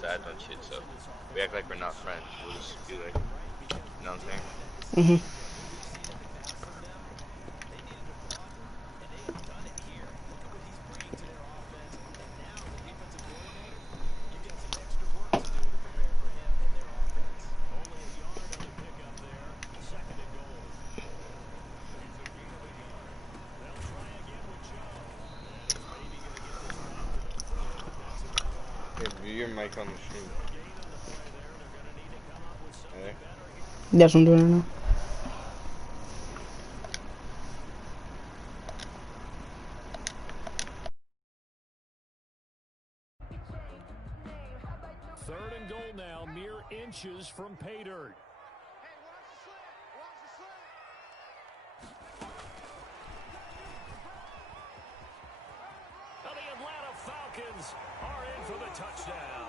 post ads on shit, so we act like we're not friends. We'll just be like, you know what I'm saying? Your mic on the stream. Hey. That's what I'm doing right now. Third and goal now, mere inches from pay dirt. And the Atlanta Falcons are in for the touchdown.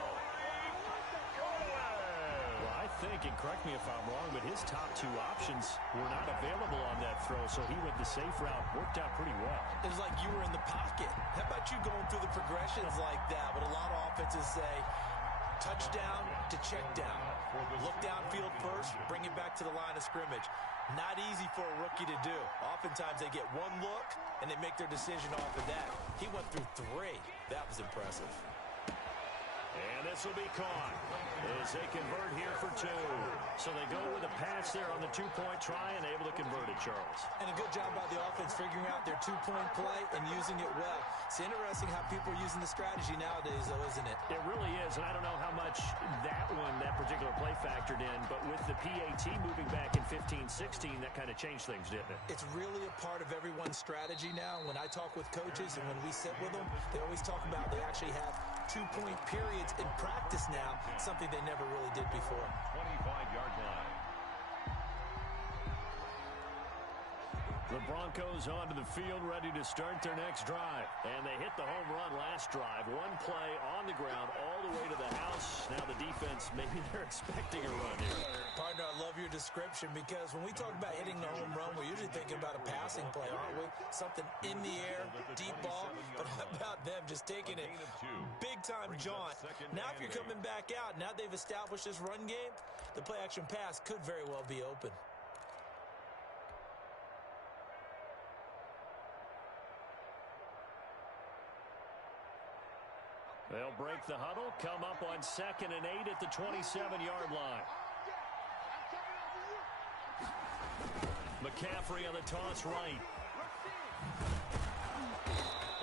Well, I think, and correct me if I'm wrong, but his top two options were not available on that throw, so he went the safe route. Worked out pretty well. It was like you were in the pocket. How about you going through the progressions like that? But a lot of offenses say touchdown to check down. Look downfield first, bring it back to the line of scrimmage. Not easy for a rookie to do. Oftentimes they get one look and they make their decision off of that. He went through three. That was impressive. And this will be caught as they convert here for two. So they go with a pass there on the two-point try and able to convert it, Charles. And a good job by the offense figuring out their two-point play and using it well. It's interesting how people are using the strategy nowadays, though, isn't it? It really is, and I don't know how much that particular play factored in, but with the PAT moving back in 15-16, that kind of changed things, didn't it? It's really a part of everyone's strategy now. When I talk with coaches and when we sit with them, they always talk about they actually have two-point periods in practice now, something they never really did before. 25-yard line. The Broncos onto the field, ready to start their next drive. And they hit the home run last drive. One play on the ground all the way to the house. Now the defense, maybe they're expecting a run here. Partner, I love your description because when we talk about hitting the home run, we're usually thinking about a passing play, aren't we? Something in the air, deep ball. But how about them just taking it big-time jaunt? Now if you're coming back out, now they've established this run game, the play-action pass could very well be open. They'll break the huddle, come up on 2nd and 8 at the 27-yard line. McCaffrey on the toss right.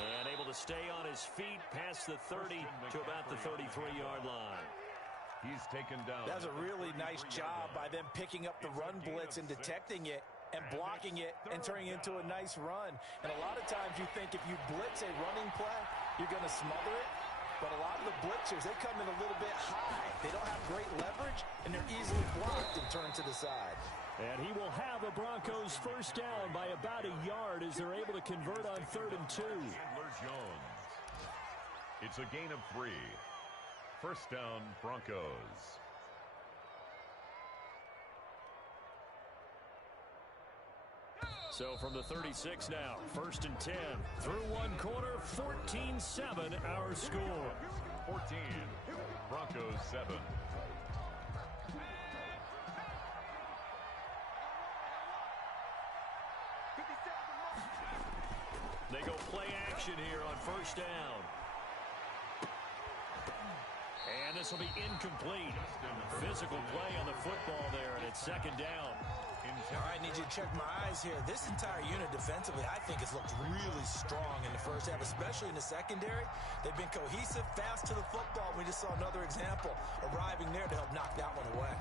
And able to stay on his feet past the 30 to about the 33-yard line. He's taken down. That's a really nice job by them picking up the run blitz and detecting it and blocking it and turning it into a nice run. And a lot of times you think if you blitz a running play, you're going to smother it. But a lot of the blitzers, they come in a little bit high. They don't have great leverage, and they're easily blocked and turned to the side. And he will have the Broncos first down by about a yard as they're able to convert on 3rd and 2. Jones. It's a gain of 3. First down, Broncos. So from the 36 now, 1st and 10. Through one quarter, 14-7 our score. 14, Broncos 7. They go play action here on 1st down. And this will be incomplete. Physical play on the football there, and it's 2nd down. All right, I need you to check my eyes here. This entire unit defensively, I think, has looked really strong in the first half, especially in the secondary. They've been cohesive, fast to the football. We just saw another example arriving there to help knock that one away.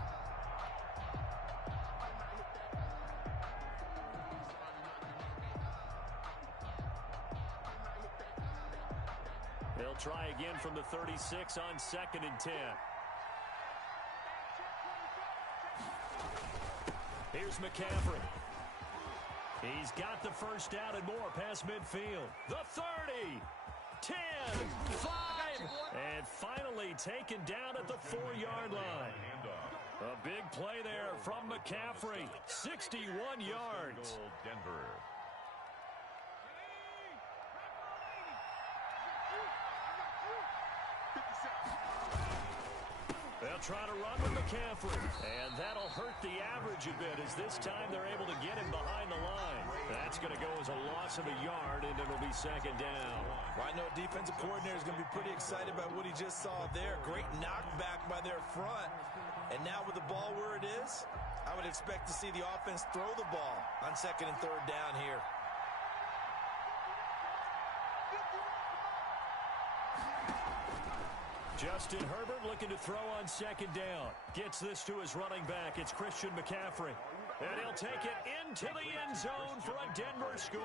They'll try again from the 36 on 2nd and 10. Here's McCaffrey. He's got the first down and more past midfield. The 30, 10, 5, and finally taken down at the 4-yard line. A big play there from McCaffrey, 61 yards. Denver. They'll try to run with McCaffrey, and that'll hurt the average a bit as this time they're able to get him behind the line. That's going to go as a loss of a yard, and it'll be second down. Well, I know defensive coordinator is going to be pretty excited about what he just saw there. Great knockback by their front. And now with the ball where it is, I would expect to see the offense throw the ball on second and third down here. Justin Herbert looking to throw on second down. Gets this to his running back. It's Christian McCaffrey. And he'll take it into the end zone for a Denver score.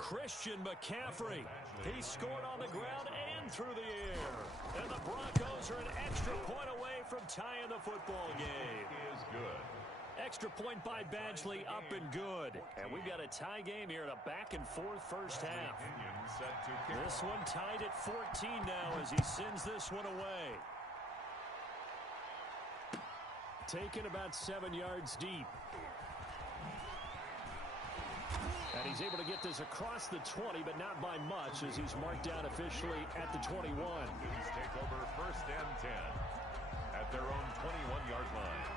Christian McCaffrey. He scored on the ground and through the air. And the Broncos are an extra point away from tying the football game. Is good. Extra point by Badgley, up and good. And we've got a tie game here in a back-and-forth first half. This one tied at 14 now as he sends this one away. Taken about 7 yards deep. And he's able to get this across the 20, but not by much as he's marked down officially at the 21. Students take over first and 10 at their own 21-yard line.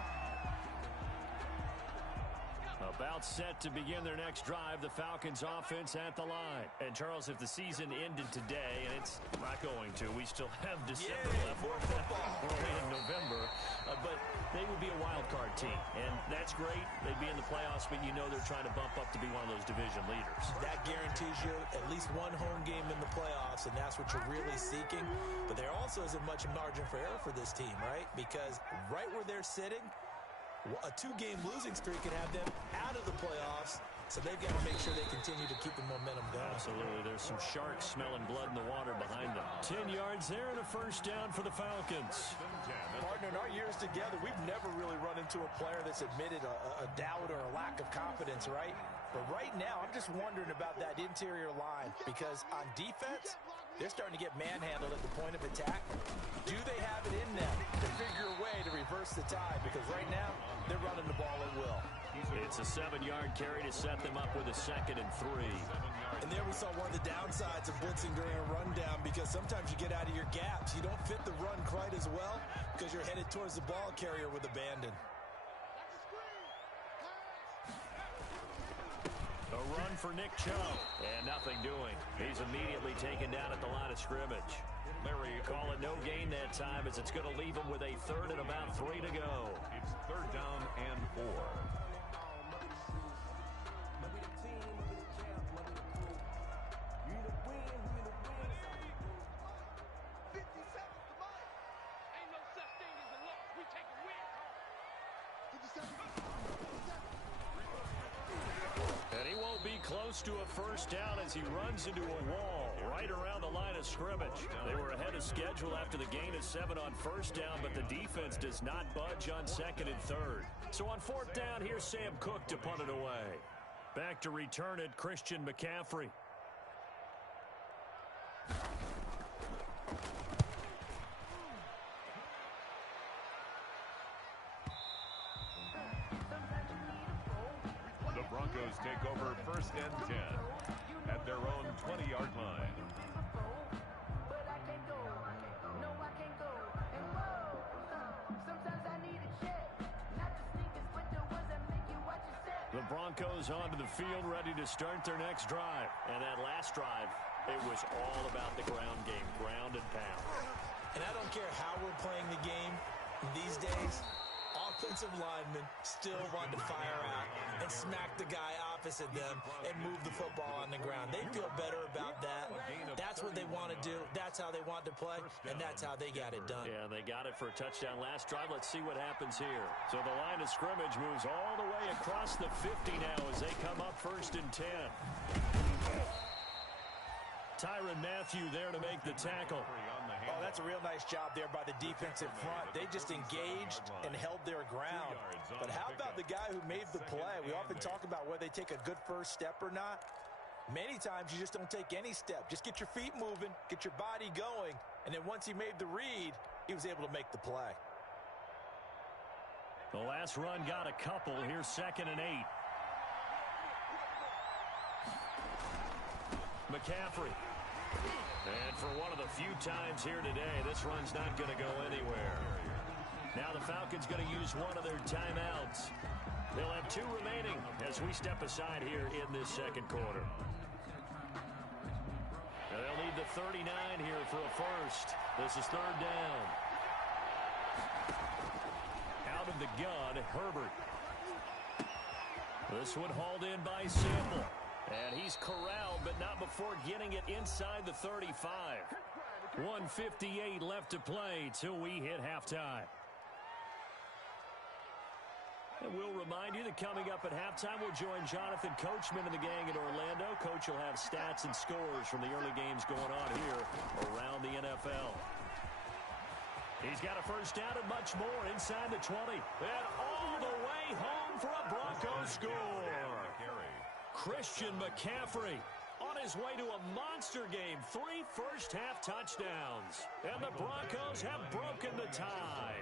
About set to begin their next drive, the Falcons offense at the line. And Charles, if the season ended today, and it's not going to, we still have December left. We're only in November, but they would be a wild card team. And that's great. They'd be in the playoffs, but you know they're trying to bump up to be one of those division leaders. That guarantees you at least one home game in the playoffs, and that's what you're really seeking. But there also isn't much margin for error for this team, right? Because right where they're sitting, a two-game losing streak could have them out of the playoffs, so they've got to make sure they continue to keep the momentum going. Absolutely. There's some sharks smelling blood in the water behind them. 10 yards there and a first down for the Falcons. Partner, in our years together, we've never really run into a player that's admitted a doubt or a lack of confidence, right? But right now, I'm just wondering about that interior line because on defense, they're starting to get manhandled at the point of attack. Do they have it in them to figure a way to reverse the tide? Because right now, they're running the ball at will. It's a 7-yard carry to set them up with a 2nd and 3. And there we saw one of the downsides of blitzing during a rundown because sometimes you get out of your gaps. You don't fit the run quite as well because you're headed towards the ball carrier with abandon. A run for Nick Chubb, and nothing doing. He's immediately taken down at the line of scrimmage. Larry, call it no gain that time as it's going to leave him with a 3rd and about 3 to go. It's 3rd down and 4. And he won't be close to a first down as he runs into a wall right around the line of scrimmage. They were ahead of schedule after the gain of 7 on first down, but the defense does not budge on 2nd and 3rd. So on 4th down, here's Sam Cook to punt it away. Back to return it, Christian McCaffrey. The Broncos take over first and 10 at their own 20-yard line. The Broncos onto the field ready to start their next drive. And that last drive, it was all about the ground game, ground and pound. And I don't care how we're playing the game these days, offensive linemen still want to fire out and smack the guy opposite them and move the football on the ground. They feel better about that. That's what they want to do. That's how they want to play, and that's how they got it done. Yeah, they got it for a touchdown last drive. Let's see what happens here. So the line of scrimmage moves all the way across the 50 now as they come up 1st and 10. Tyrann Mathieu there to make the tackle. Oh, that's a real nice job there by the defensive front. They just engaged and held their ground. But how about the guy who made the play? We often talk about whether they take a good first step or not. Many times you just don't take any step. Just get your feet moving, get your body going, and then once he made the read, he was able to make the play. The last run got a couple. Here's 2nd and 8. McCaffrey And for one of the few times here today, this run's not going to go anywhere. Now the Falcons going to use one of their timeouts. They'll have 2 remaining as we step aside here in this second quarter. Now they'll need the 39 here for a first. This is 3rd down. Out of the gun, Herbert. This one hauled in by Sample. And he's corralled, but not before getting it inside the 35. 1:58 left to play till we hit halftime. And we'll remind you that coming up at halftime, we'll join Jonathan Coachman and the gang in Orlando. Coach will have stats and scores from the early games going on here around the NFL. He's got a first down and much more inside the 20. And all the way home for a Broncos score. Christian McCaffrey on his way to a monster game. 3 first-half touchdowns. And the Broncos have broken the tie.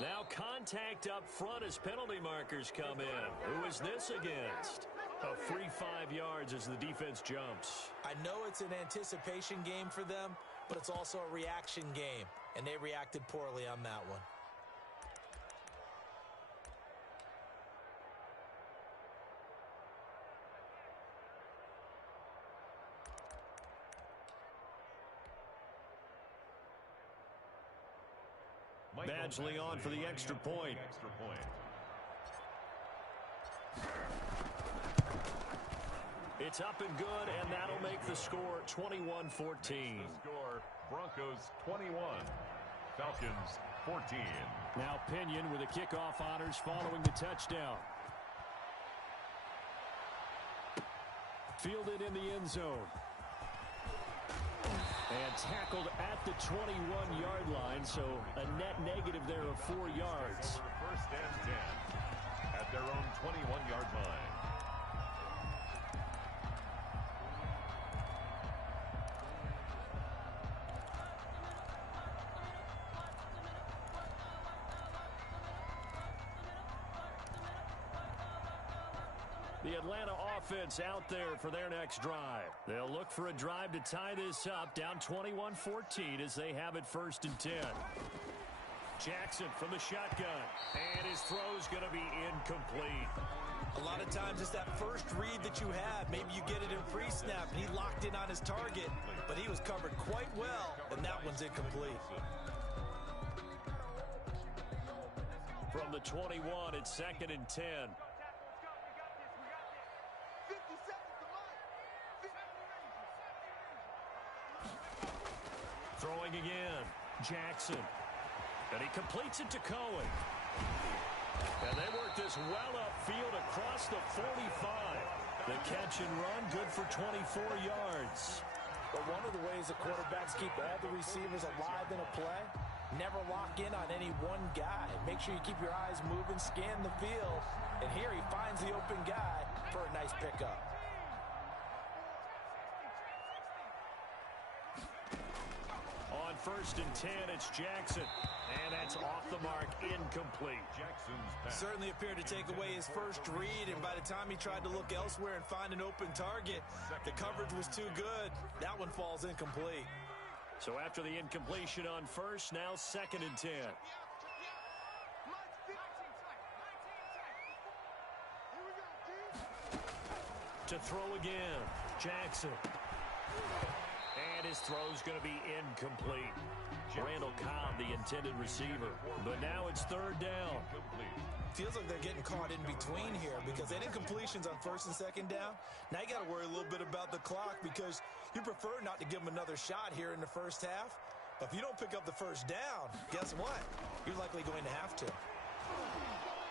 Now contact up front as penalty markers come in. Who is this against? A free 5 yards as the defense jumps. I know it's an anticipation game for them, but it's also a reaction game, and they reacted poorly on that one. Badgley on for the extra point. It's up and good, and that'll make the score 21-14. Score, Broncos 21, Falcons 14. Now Pinion with the kickoff honors following the touchdown. Fielded in the end zone. And tackled at the 21-yard line, so a net negative there of 4 yards. First and 10 at their own 21-yard line. The Atlanta offense out there for their next drive. They'll look for a drive to tie this up, down 21-14 as they have it 1st and 10. Jackson from the shotgun, and his throw's going to be incomplete. A lot of times it's that first read that you have. Maybe you get it in pre-snap, and he locked in on his target, but he was covered quite well, and that one's incomplete. From the 21, it's 2nd and 10. Throwing again, Jackson. And he completes it to Cohen. And they work this well upfield across the 45. The catch and run, good for 24 yards. But one of the ways the quarterbacks keep all the receivers alive in a play, never lock in on any one guy. Make sure you keep your eyes moving, scan the field. And here he finds the open guy for a nice pickup. On 1st and 10, it's Jackson. And that's off the mark, incomplete. Jackson's pass. Certainly appeared to take away his first read, and by the time he tried to look elsewhere and find an open target, the coverage was too good. That one falls incomplete. So after the incompletion on 1st, now 2nd and 10. To throw again, Jackson. And his throw's going to be incomplete. Randall Cobb, the intended receiver. But now it's 3rd down. Feels like they're getting caught in between here because they did completions on 1st and 2nd down. Now you got to worry a little bit about the clock because you prefer not to give them another shot here in the first half. But if you don't pick up the 1st down, guess what? You're likely going to have to.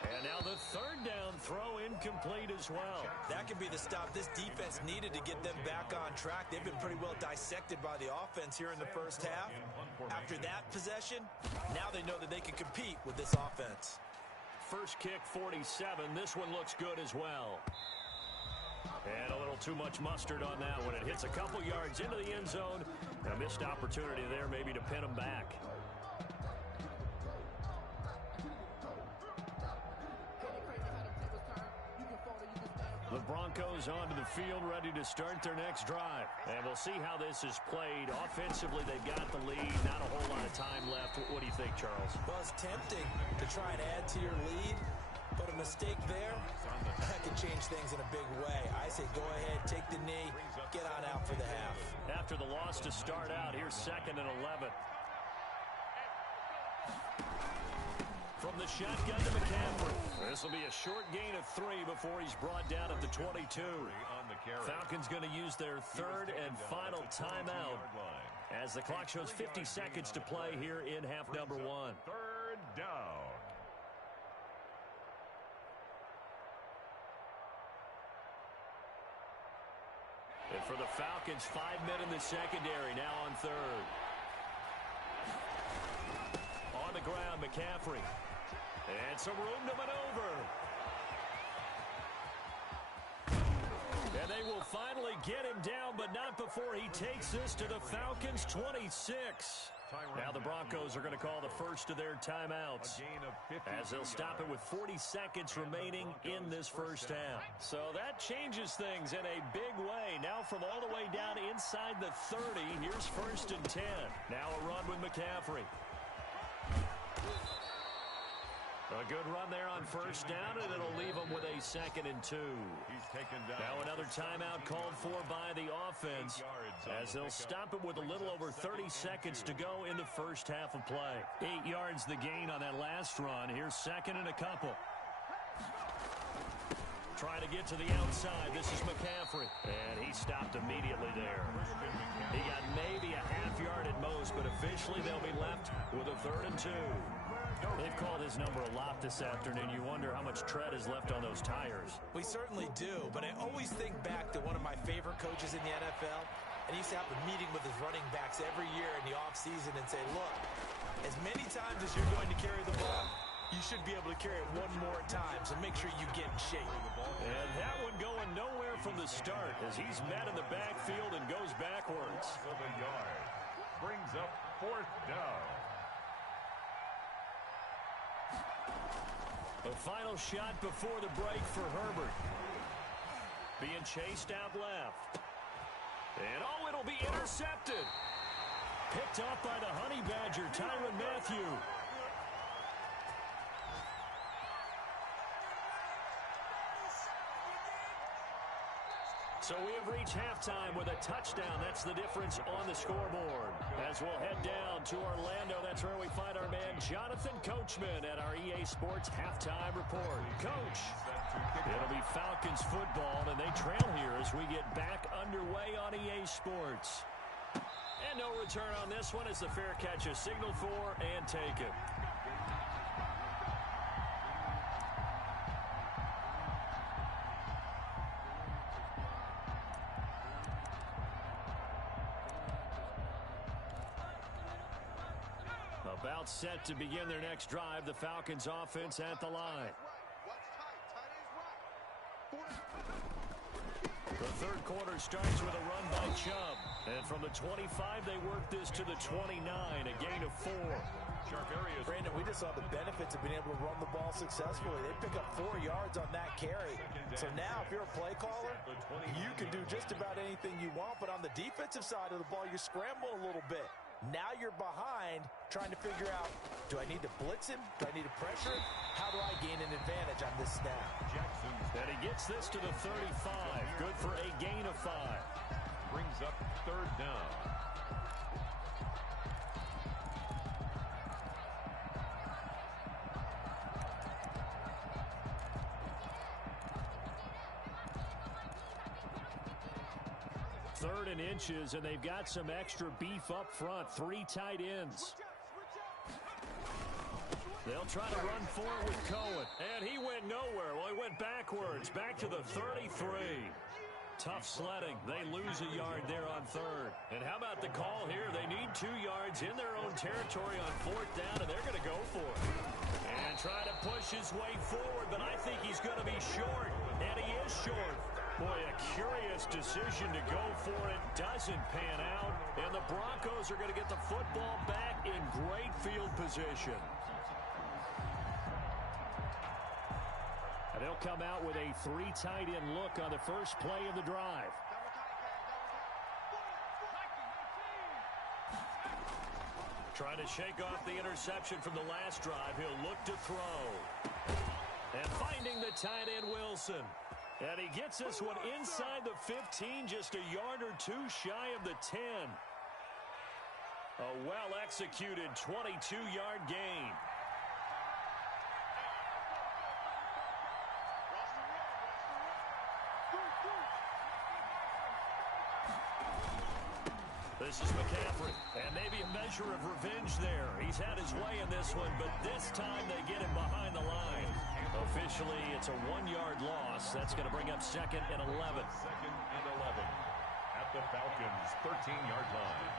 And now the 3rd down throw incomplete as well. That could be the stop this defense needed to get them back on track. They've been pretty well dissected by the offense here in the first half. After that possession, now they know that they can compete with this offense. First kick, 47. This one looks good as well. And a little too much mustard on that one. It hits a couple yards into the end zone. A missed opportunity there maybe to pin them back. The Broncos onto the field, ready to start their next drive. And we'll see how this is played. Offensively, they've got the lead. Not a whole lot of time left. What do you think, Charles? Well, it's tempting to try and add to your lead, but a mistake there, that could change things in a big way. I say go ahead, take the knee, get on out for the half. After the loss to start out, here's 2nd and 11. From the shotgun to McCaffrey. This will be a short gain of 3 before he's brought down at the 22. Falcons going to use their 3rd and final timeout as the clock shows 50 seconds to play here in half number 1. 3rd down. And for the Falcons, 5 men in the secondary, now on 3rd. On the ground, McCaffrey. And some room to maneuver. And they will finally get him down, but not before he takes this to the Falcons' 26. Now the Broncos are going to call the first of their timeouts as they'll stop it with 40 seconds remaining in this first half. So that changes things in a big way. Now from all the way down inside the 30, here's 1st and 10. Now a run with McCaffrey. A good run there on 1st down, and it'll leave them with a 2nd and 2. He's taken down. Now another timeout called for by the offense as they'll stop it with a little over 30 seconds to go in the first half of play. 8 yards the gain on that last run. Here's 2nd and a couple. Trying to get to the outside. This is McCaffrey. And he stopped immediately there. He got maybe a half yard at most, but officially they'll be left with a 3rd and 2. They've called his number a lot this afternoon. You wonder how much tread is left on those tires. We certainly do, but I always think back to one of my favorite coaches in the NFL, and he used to have a meeting with his running backs every year in the offseason and say, look, as many times as you're going to carry the ball, you should be able to carry it one more time, so make sure you get in shape. And that one going nowhere from the start as he's met in the backfield and goes backwards. Of a yard. Brings up 4th down. The final shot before the break for Herbert. Being chased out left. And oh, it'll be intercepted. Picked off by the Honey Badger, Tyrann Mathieu. So we have reached halftime with a touchdown. That's the difference on the scoreboard. As we'll head down to Orlando, that's where we find our man Jonathan Coachman at our EA Sports Halftime Report. Coach, it'll be Falcons football, and they trail here as we get back underway on EA Sports. And no return on this one as the fair catch is signaled for and taken. About set to begin their next drive. The Falcons offense at the line. The third quarter starts with a run by Chubb. And from the 25, they work this to the 29, a gain of 4. Sharp areas. Brandon, we just saw the benefits of being able to run the ball successfully. They pick up 4 yards on that carry. So now if you're a play caller, you can do just about anything you want. But on the defensive side of the ball, you scramble a little bit. Now you're behind, trying to figure out, do I need to blitz him? Do I need to pressure him? How do I gain an advantage on this snap? Jackson. And he gets this to the 35. Good for a gain of 5. Brings up 3rd down. Third and inches, and they've got some extra beef up front. 3 tight ends. They'll try to run for it with Cohen. And he went nowhere. Well, he went backwards. Back to the 33. Tough sledding. They lose a yard there on 3rd. And how about the call here? They need 2 yards in their own territory on 4th down, and they're going to go for it. And try to push his way forward, but I think he's going to be short. And he is short. Boy, a curious decision to go for it. Doesn't pan out. And the Broncos are going to get the football back in great field position. They'll come out with a 3 tight end look on the first play of the drive. Trying to shake off the interception from the last drive. He'll look to throw. And finding the tight end, Wilson. And he gets this one inside the 15, just a yard or two shy of the 10. A well-executed 22-yard gain. This is McCaffrey, and maybe a measure of revenge there. He's had his way in this one, but this time they get him behind the line. Officially, it's a 1-yard loss. That's going to bring up 2nd and 11. 2nd and 11 at the Falcons' 13-yard line.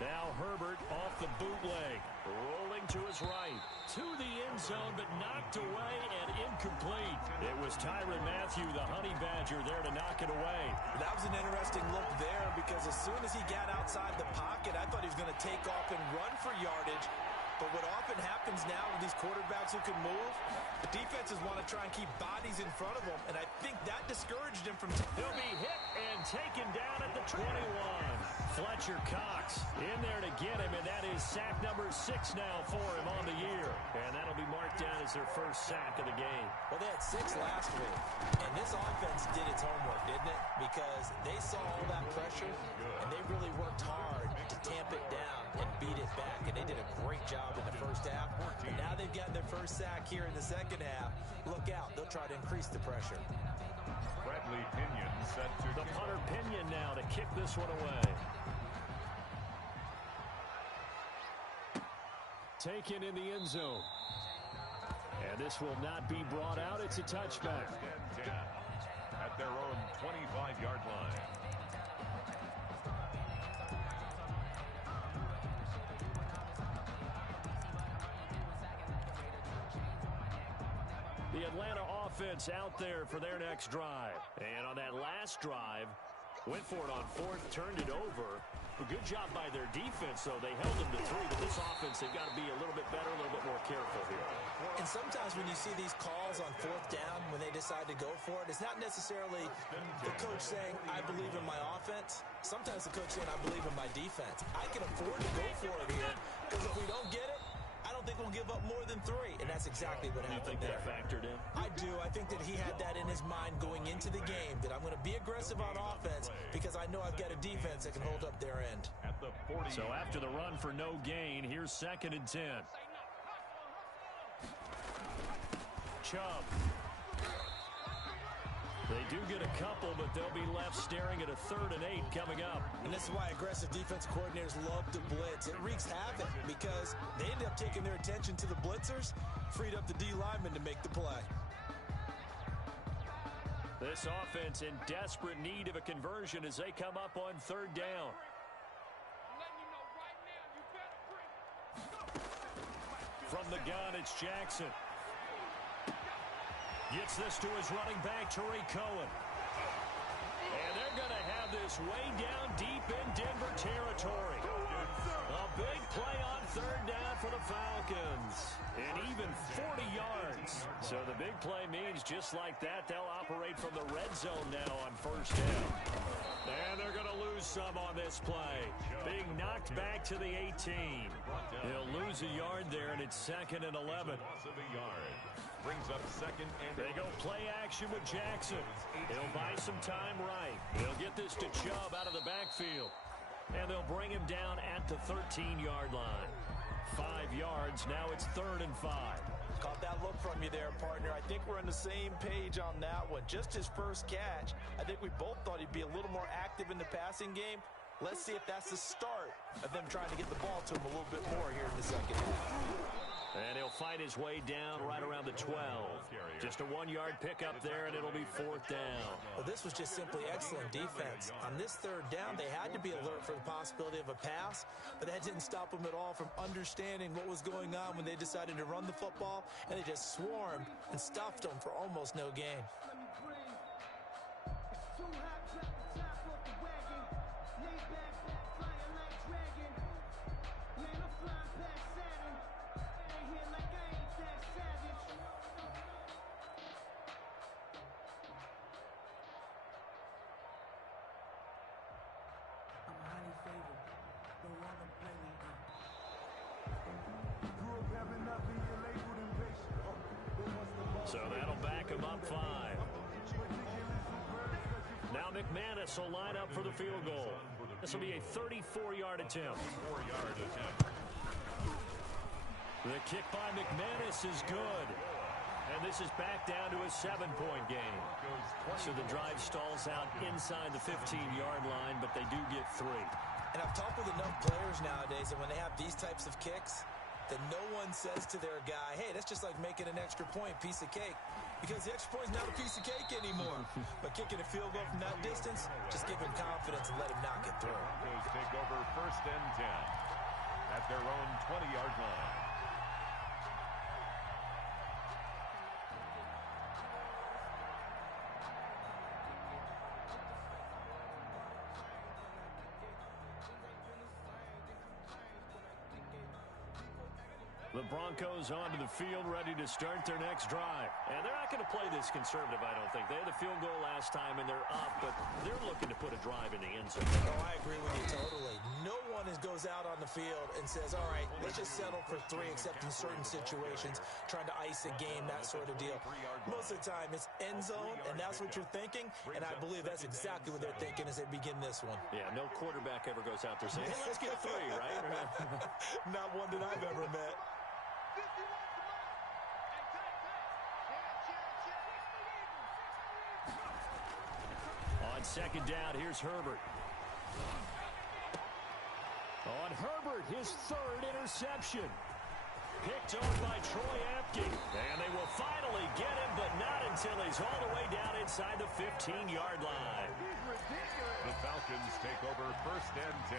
Now Herbert off the bootleg, rolling to his right, to the end zone, but knocked away and incomplete. It was Tyrann Mathieu, the Honey Badger, there to knock it away. That was an interesting look there because as soon as he got outside the pocket, I thought he was going to take off and run for yardage. But what often happens now with these quarterbacks who can move, the defenses want to try and keep bodies in front of them, and I think that discouraged him from... He'll be hit and taken down at the 21. Fletcher Cox in there to get him, and that is sack number 6 now for him on the year. And that'll be marked down as their first sack of the game. Well, they had 6 last week, and this offense did its homework, didn't it? Because they saw all that pressure, and they really worked hard to tamp it down and beat it back, and they did a great job in the first half. And now they've gotten their first sack here in the second half. Look out. They'll try to increase the pressure. Bradley Pinion set to the punter Pinion now to kick this one away. Taken in the end zone. And this will not be brought out. It's a touchback. At their own 25-yard line. The Atlanta offense out there for their next drive. And on that last drive, went for it on 4th, turned it over. A good job by their defense, though. They held them to 3, but this offense, they've got to be a little bit better, a little bit more careful here. And sometimes when you see these calls on 4th down, when they decide to go for it, it's not necessarily the coach saying, I believe in my offense. Sometimes the coach saying, I believe in my defense. I can afford to go for it here, because if we don't get it, I don't think we'll give up more than 3, and that's exactly what happened there. You think that factored in? I do. I think that he had that in his mind going into the game, that I'm going to be aggressive on offense because I know I've got a defense that can hold up their end. At the 40. So after the run for no gain, here's 2nd and 10. Chubb. They do get a couple, but they'll be left staring at a 3rd and 8 coming up. And this is why aggressive defensive coordinators love to blitz. It wreaks havoc because they end up taking their attention to the blitzers, freed up the D lineman to make the play. This offense in desperate need of a conversion as they come up on 3rd down. From the gun, it's Jackson. Gets this to his running back, Tariq Cohen. And they're going to have this way down deep in Denver territory. A big play on 3rd down for the Falcons. And even 40 yards. So the big play means just like that, they'll operate from the red zone now on 1st down. And they're going to lose some on this play. Being knocked back to the 18. He'll lose a yard there, and it's 2nd and 11. Loss of a yard. Brings up 2nd and they go play action with Jackson. He'll buy some time right. He'll get this to Chubb out of the backfield. And they'll bring him down at the 13-yard line. 5 yards. Now it's 3rd and 5. Caught that look from you there, partner. I think we're on the same page on that one. Just his first catch. I think we both thought he'd be a little more active in the passing game. Let's see if that's the start of them trying to get the ball to him a little bit more here in the second half. And he'll fight his way down right around the 12. Just a 1-yard pickup there, and it'll be 4th down. Well, this was just simply excellent defense. On this 3rd down, they had to be alert for the possibility of a pass, but that didn't stop them at all from understanding what was going on when they decided to run the football, and they just swarmed and stuffed them for almost no gain. So that'll back him up 5. Now McManus will line up for the field goal. This will be a 34-yard attempt. The kick by McManus is good. And this is back down to a 7-point game. So the drive stalls out inside the 15-yard line, but they do get 3. And I've talked with enough players nowadays that when they have these types of kicks, that no one says to their guy, hey, that's just like making an extra point, piece of cake. Because the extra point is not a piece of cake anymore. But kicking a field goal from that distance, just give him confidence and let him knock it through. Broncos take over 1st and 10 at their own 20-yard line. The Broncos onto the field, ready to start their next drive. And they're not going to play this conservative, I don't think. They had the field goal last time, and they're up, but they're looking to put a drive in the end zone. Oh, I agree with you totally. No one goes out on the field and says, all right, let's just settle for 3, except in certain situations, trying to ice a game, that sort of deal. Most of the time, it's end zone, and that's what you're thinking, and I believe that's exactly what they're thinking as they begin this one. Yeah, no quarterback ever goes out there saying, hey, let's get 3, right? Not one that I've ever met. On 2nd down, here's Herbert. On Herbert, his 3rd interception. Picked off by Troy Apke. And they will finally get him, but not until he's all the way down inside the 15-yard line. The Falcons take over 1st and 10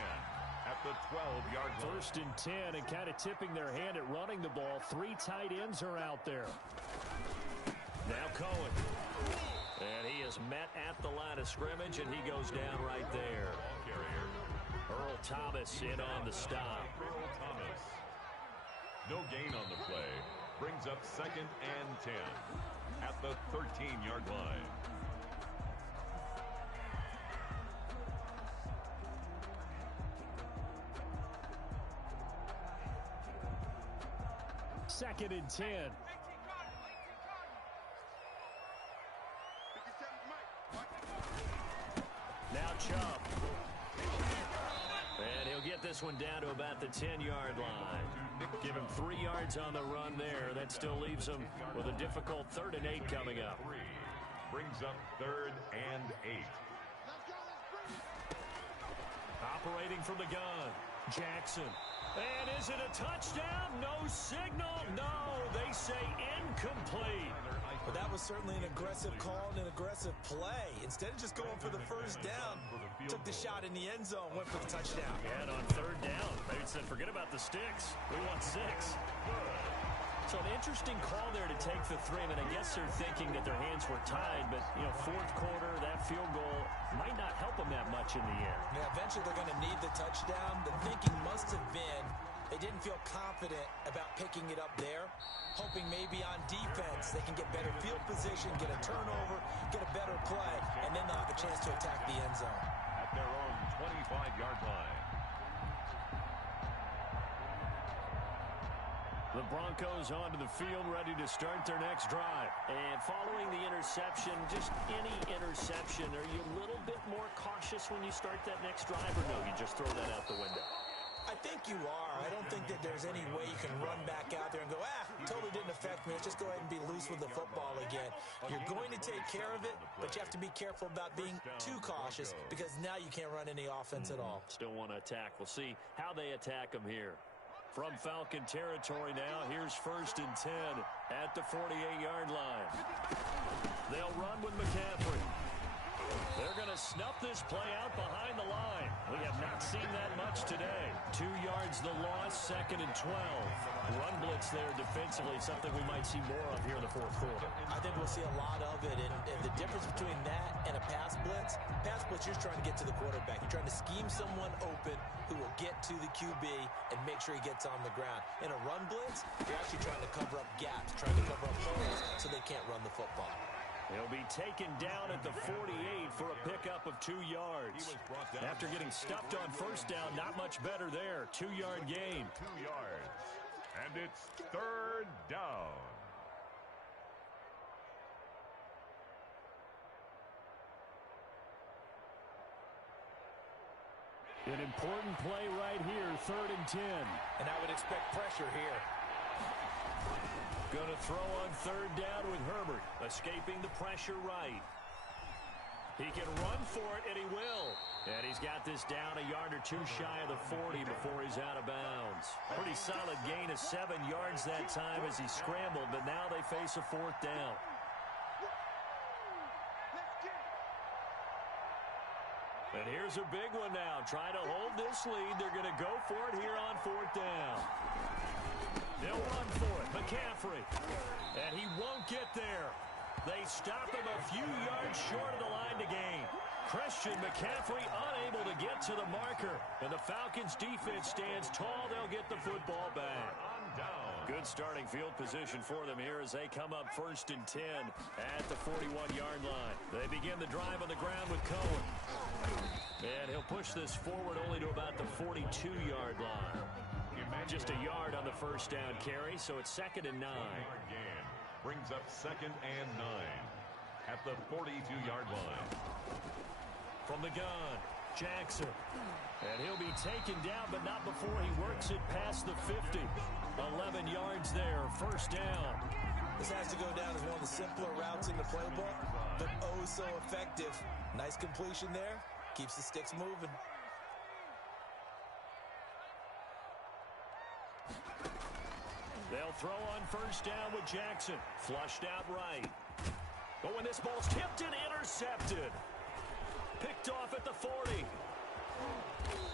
at the 12-yard line. 1st and 10, and kind of tipping their hand at running the ball. 3 tight ends are out there. Now Cohen. And he is met at the line of scrimmage, and he goes down right there. Earl Thomas in on the stop. Earl Thomas. No gain on the play. Brings up 2nd and 10 at the 13-yard line. Second and 10. Now Chubb. And he'll get this one down to about the 10-yard line. Give him 3 yards on the run there. That still leaves him with a difficult 3rd and 8 coming up. Brings up 3rd and 8. Operating from the gun, Jackson. And is it a touchdown? No signal. No, they say incomplete. But that was certainly an aggressive call and an aggressive play. Instead of just going for the 1st down, took the shot in the end zone, went for the touchdown. And on 3rd down, they said, forget about the sticks. We want 6. So an interesting call there to take the 3. I mean, I guess they're thinking that their hands were tied, but, you know, 4th quarter, that field goal might not help them that much in the end. Yeah, eventually they're going to need the touchdown. The thinking must have been they didn't feel confident about picking it up there, hoping maybe on defense they can get better field position, get a turnover, get a better play, and then they'll have a chance to attack the end zone. At their own 25-yard line. The Broncos onto the field, ready to start their next drive. And following the interception, just any interception, are you a little bit more cautious when you start that next drive, or no, you just throw that out the window? I think you are. I don't think that there's any way you can run back out there and go, totally didn't affect me. Let's just go ahead and be loose with the football again. You're going to take care of it, but you have to be careful about being too cautious because now you can't run any offense at all. Still want to attack. We'll see how they attack them here. From Falcon territory now, here's 1st and 10 at the 48-yard line. They'll run with McCaffrey. They're going to snuff this play out behind the line. We have not seen that much today. 2 yards the loss, 2nd and 12. Run blitz there defensively, something we might see more of here in the 4th quarter. I think we'll see a lot of it, and the difference between that and a pass blitz, you're trying to get to the quarterback. You're trying to scheme someone open who will get to the QB and make sure he gets on the ground. In a run blitz, you're actually trying to cover up gaps, trying to cover up holes so they can't run the football. He'll be taken down at the 48 for a pickup of 2 yards. After getting stuffed on 1st down, not much better there. 2-yard gain. 2 yards. And it's 3rd down. An important play right here, 3rd and 10. And I would expect pressure here. Going to throw on 3rd down with Herbert, escaping the pressure right. He can run for it, and he will. And he's got this down a yard or 2 shy of the 40 before he's out of bounds. Pretty solid gain of 7 yards that time as he scrambled, but now they face a 4th down. And here's a big one now. Trying to hold this lead. They're going to go for it here on 4th down. They'll run for it. McCaffrey. And he won't get there. They stop him a few yards short of the line to gain. Christian McCaffrey unable to get to the marker. And the Falcons defense stands tall. They'll get the football back. Good starting field position for them here as they come up 1st and 10 at the 41-yard line. They begin the drive on the ground with Cohen. And he'll push this forward only to about the 42-yard line. Just a yard on the 1st down carry, so it's 2nd and 9. Brings up 2nd and 9 at the 42-yard line. From the gun, Jackson. And he'll be taken down, but not before he works it past the 50. 11 yards there, 1st down. This has to go down as one of the simpler routes in the playbook, but oh so effective. Nice completion there. Keeps the sticks moving. They'll throw on 1st down with Jackson. Flushed out right. But when this ball's tipped and intercepted. Picked off at the 40.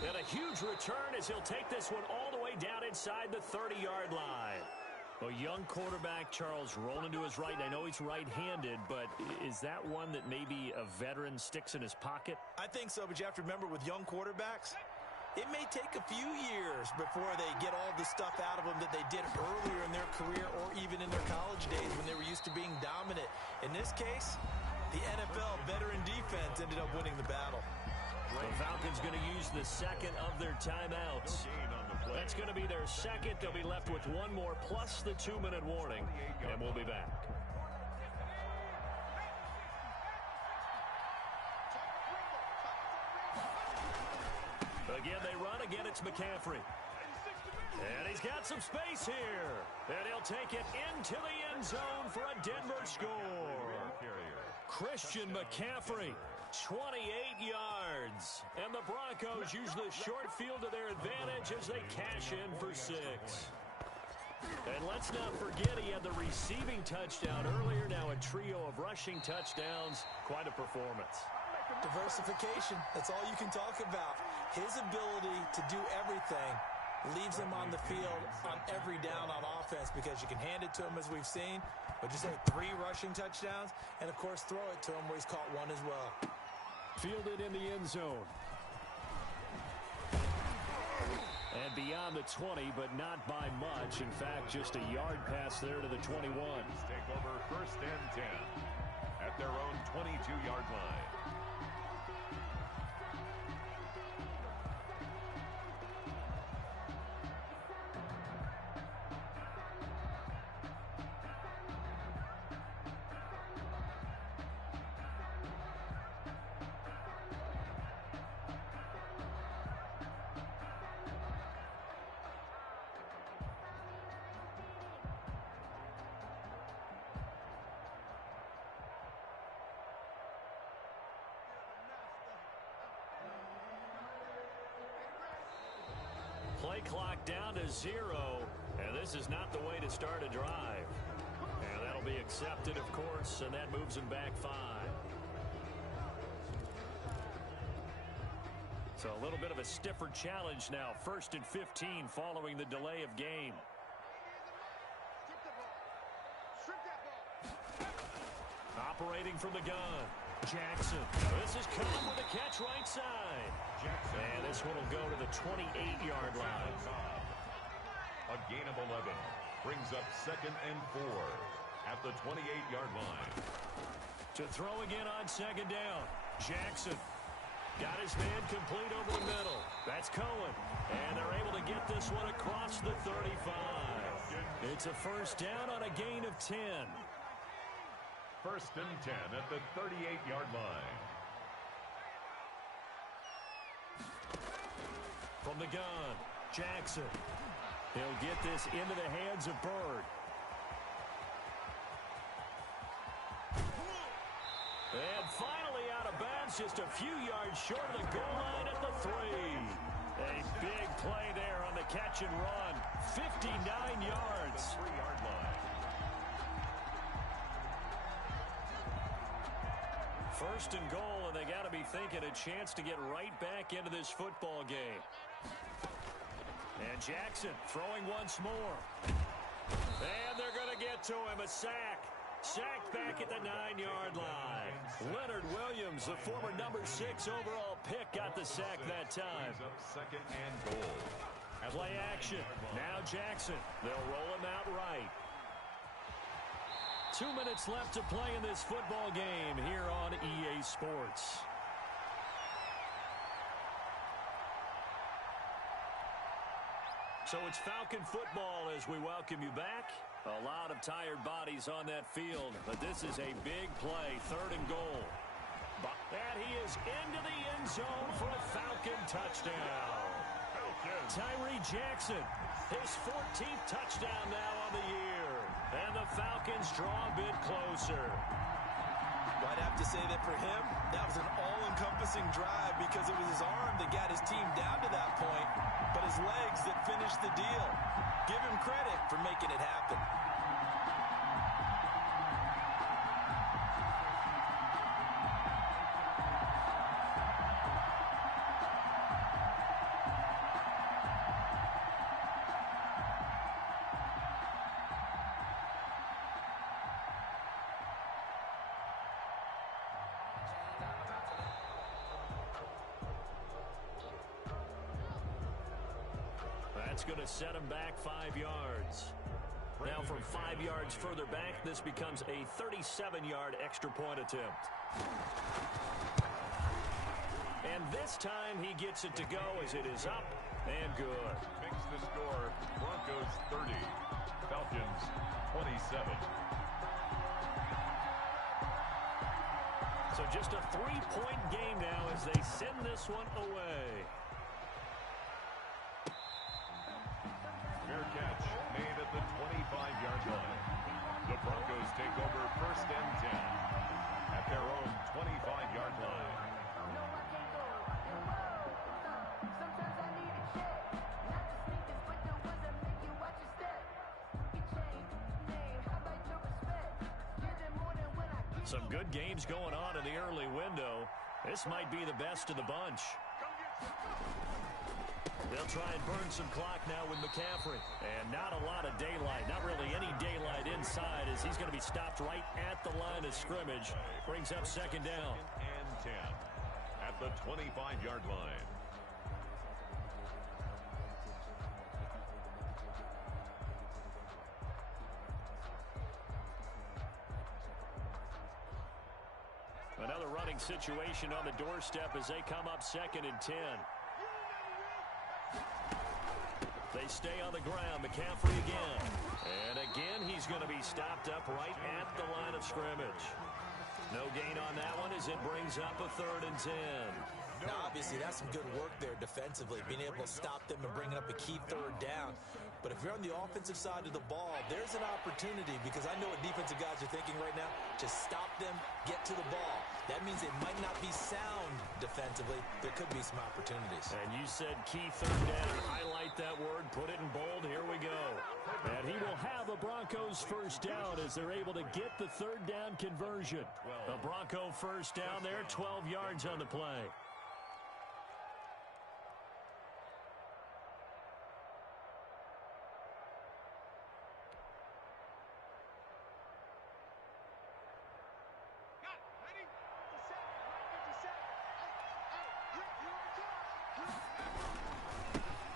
And a huge return as he'll take this one all the way down inside the 30-yard line. A young quarterback, Charles, rolling to his right. I know he's right-handed, but is that one that maybe a veteran sticks in his pocket? I think so, but you have to remember with young quarterbacks, it may take a few years before they get all the stuff out of them that they did earlier in their career or even in their college days when they were used to being dominant. In this case, the NFL veteran defense ended up winning the battle. The Falcons going to use the 2nd of their timeouts. That's going to be their 2nd. They'll be left with 1 more plus the 2-minute warning, and we'll be back. Again, they run. Again, it's McCaffrey. And he's got some space here. And he'll take it into the end zone for a Denver score. Christian McCaffrey, 28 yards. And the Broncos use the short field to their advantage as they cash in for 6. And let's not forget he had the receiving touchdown earlier. Now a trio of rushing touchdowns. Quite a performance. Diversification, that's all you can talk about. His ability to do everything leaves him on the field on every down on offense because you can hand it to him as we've seen, but just have 3 rushing touchdowns, and of course throw it to him where he's caught 1 as well. Fielded in the end zone. And beyond the 20, but not by much. In fact, just a yard pass there to the 21. Take over 1st and 10 at their own 22-yard line. Play clock down to 0, and this is not the way to start a drive. And that'll be accepted, of course, and that moves him back 5. So a little bit of a stiffer challenge now. 1st and 15 following the delay of game. Operating from the gun. Jackson. This is Cohen with a catch right side. Jackson. And this one will go to the 28-yard line. A gain of 11 brings up 2nd and 4 at the 28-yard line. To throw again on 2nd down. Jackson got his man complete over the middle. That's Cohen. And they're able to get this one across the 35. It's a 1st down on a gain of 10. 1st and 10 at the 38-yard line. From the gun, Jackson. He'll get this into the hands of Bird. And finally out of bounds, just a few yards short of the goal line at the 3. A big play there on the catch and run. 59 yards. 3-yard line. First and goal, and they got to be thinking a chance to get right back into this football game. And Jackson throwing once more. And they're going to get to him. A sack. Sacked back at the 9-yard line. Leonard Williams, the former number 6 overall pick, got the sack that time. Brings up second and goal. Play action. Now Jackson. They'll roll him out right. 2 minutes left to play in this football game here on EA Sports. So it's Falcon football as we welcome you back. A lot of tired bodies on that field, but this is a big play, 3rd and goal. And he is into the end zone for a Falcon touchdown. Tyree Jackson, his 14th touchdown now on the year. And the Falcons draw a bit closer. Well, I'd have to say that for him, that was an all-encompassing drive because it was his arm that got his team down to that point, but his legs that finished the deal. Give him credit for making it happen. That's going to set him back 5 yards. Now from 5 yards further back, this becomes a 37-yard extra point attempt. And this time he gets it to go as it is up and good. Makes the score Broncos 30, Falcons 27. So just a 3-point game now as they send this one away. Fair catch made at the 25-yard line. The Broncos take over 1st and 10 at their own 25-yard line. Some good games going on in the early window. This might be the best of the bunch. They'll try and burn some clock now with McCaffrey. And not a lot of daylight, not really any daylight inside as he's going to be stopped right at the line of scrimmage. Brings up 2nd down. And 10 at the 25-yard line. Another running situation on the doorstep as they come up 2nd and 10. They stay on the ground. McCaffrey again. And again, he's going to be stopped up right at the line of scrimmage. No gain on that one as it brings up a 3rd and 10. Now, obviously, that's some good work there defensively, being able to stop them and bringing up a key 3rd down. But if you're on the offensive side of the ball, there's an opportunity because I know what defensive guys are thinking right now. Just stop them, get to the ball. That means it might not be sound defensively. There could be some opportunities. And you said key 3rd down. Highlight that word. Put it in bold. Here we go. And he will have a Broncos 1st down as they're able to get the 3rd down conversion. A Bronco 1st down there, 12 yards on the play.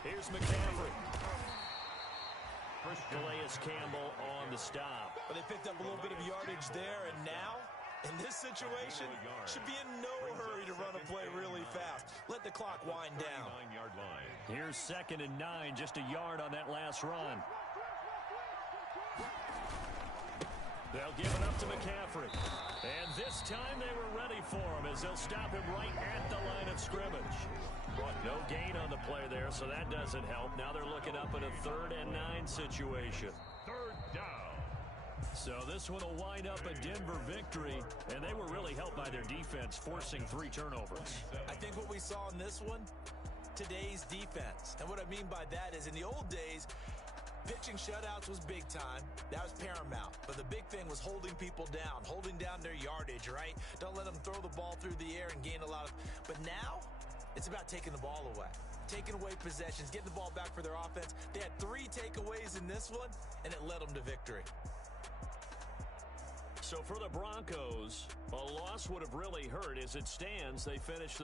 Here's McCaffrey. Calais Campbell on the stop. But they picked up a little bit of yardage there, and now, in this situation, should be in no hurry to run a play really fast. Let the clock wind down. Here's 2nd and 9, just a yard on that last run. They'll give it up to McCaffrey. And this time they were ready for him as they'll stop him right at the line of scrimmage. No gain on the play there, so that doesn't help. Now they're looking up in a 3rd and 9 situation. 3rd down. So this one will wind up a Denver victory, and they were really helped by their defense, forcing 3 turnovers. I think what we saw in this one, today's defense. And what I mean by that is in the old days, pitching shutouts was big time. That was paramount. But the big thing was holding people down, holding down their yardage, right? Don't let them throw the ball through the air and gain a lot of... But now, it's about taking the ball away. Taking away possessions, getting the ball back for their offense. They had 3 takeaways in this one, and it led them to victory. So for the Broncos, a loss would have really hurt. As it stands, they finished